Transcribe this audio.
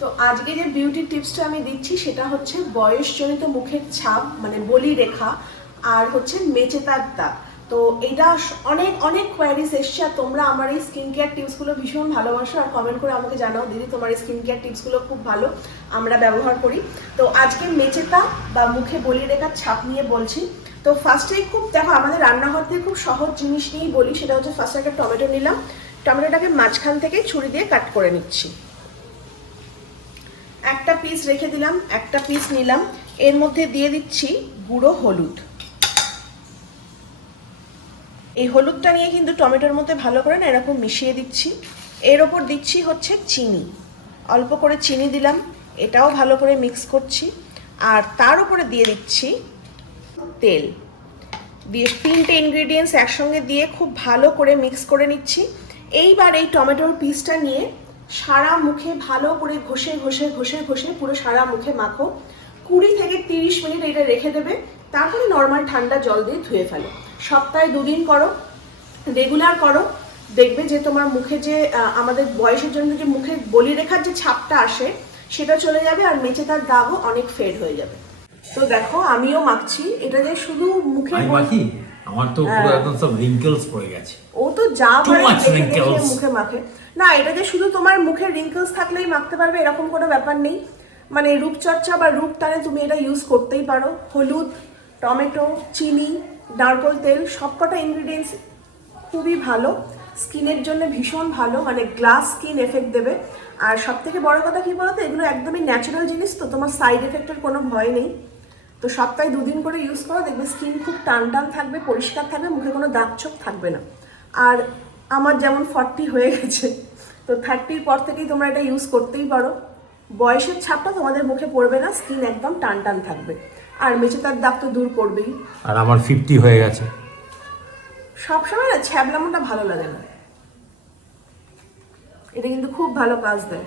তো আজকে যে বিউটি টিপসটা আমি দিচ্ছি সেটা হচ্ছে বয়সজনিত মুখের ছাপ মানে বলি রেখা, আর হচ্ছে মেচেতার দাগ। তো এটা অনেক অনেক কোয়ারিজ এসছে আর তোমরা আমার এই স্কিন কেয়ার টিপসগুলো ভীষণ ভালোবাসো আর কমেন্ট করে আমাকে জানাও, দিদি তোমার এই স্কিন কেয়ার টিপসগুলো খুব ভালো, আমরা ব্যবহার করি। তো আজকে মেচেতা বা মুখে বলি রেখার ছাপ নিয়ে বলছি। তো ফার্স্টেই খুব, দেখো আমাদের রান্নাঘর থেকে খুব সহজ জিনিস নিয়েই বলি, সেটা হচ্ছে ফার্স্টে একটা টমেটো নিলাম। টমেটোটাকে মাঝখান থেকে ছুরি দিয়ে কাট করে নিচ্ছি। একটা পিস রেখে দিলাম, একটা পিস নিলাম। এর মধ্যে দিয়ে দিচ্ছি গুঁড়ো হলুদ। এই হলুদটা নিয়ে কিন্তু টমেটোর মধ্যে ভালো করে না এরকম মিশিয়ে দিচ্ছি। এর ওপর দিচ্ছি হচ্ছে চিনি। অল্প করে চিনি দিলাম, এটাও ভালো করে মিক্স করছি। আর তার উপরে দিয়ে দিচ্ছি তেল। দিয়ে তিনটে ইনগ্রেডিয়েন্টস একসঙ্গে দিয়ে খুব ভালো করে মিক্স করে নিচ্ছি। এইবার এই টমেটোর পিসটা নিয়ে সারা মুখে ভালো করে ঘষে ঘষে ঘষে ঘষে পুরো সারা মুখে মাখো। কুড়ি থেকে তিরিশ মিনিট এটা রেখে দেবে। তারপরে নর্মাল ঠান্ডা জল দিয়ে ধুয়ে ফেলো। সপ্তাহে দুদিন করো রেগুলার করো। দেখবে যে তোমার মুখে যে আমাদের বয়সের জন্য যে মুখে বলি রেখার যে ছাপটা আসে সেটা চলে যাবে আর মেচে তার দাগও অনেক ফেড হয়ে যাবে। তো দেখো আমিও মাখছি। এটা যে শুধু মুখে মাখি? আমার তো পুরো হ্যাঁ। একদম সব রিঙ্কেলস পড়ে গেছে। ও যা. মুখে মাখে। না এটা যে শুধু তোমার মুখে রিঙ্কেলস থাকলেই মাখতে পারবে এরকম কোনো ব্যাপার নেই। মানে রূপচর্চা বা রূপ টানে তুমি এটা ইউজ করতেই পারো। হলুদ টমেটো চিনি নারকোল তেল সবকটা ইনগ্রিডিয়েন্টস খুবই ভালো। স্কিনের জন্য ভীষণ ভালো মানে গ্লাস স্কিন এফেক্ট দেবে। আর সব থেকে বড় কথা কি বলতো এগুলো একদমই ন্যাচারাল জিনিস তো তোমার সাইড এফেক্টের কোনো ভয় নেই। তো সপ্তাহে দুদিন করে ইউজ করো দেখবে স্কিন খুব টান টান থাকবে পরিষ্কার থাকবে মুখে কোনো দাগ ছোপ থাকবে না। আর আমার যেমন ফর্টি হয়ে গেছে তো থার্টির পর থেকেই তোমরা এটা ইউজ করতেই পারো। বয়সের ছাপটা তোমাদের মুখে পড়বে না স্কিন একদম টান টান থাকবে। আর মেচে তার দাগ তো দূর করবেই। আর আমার ফিফটি হয়ে গেছে। সবসময় না ছ্যাবলামোটা ভালো লাগে না। এটা কিন্তু খুব ভালো কাজ দেয়।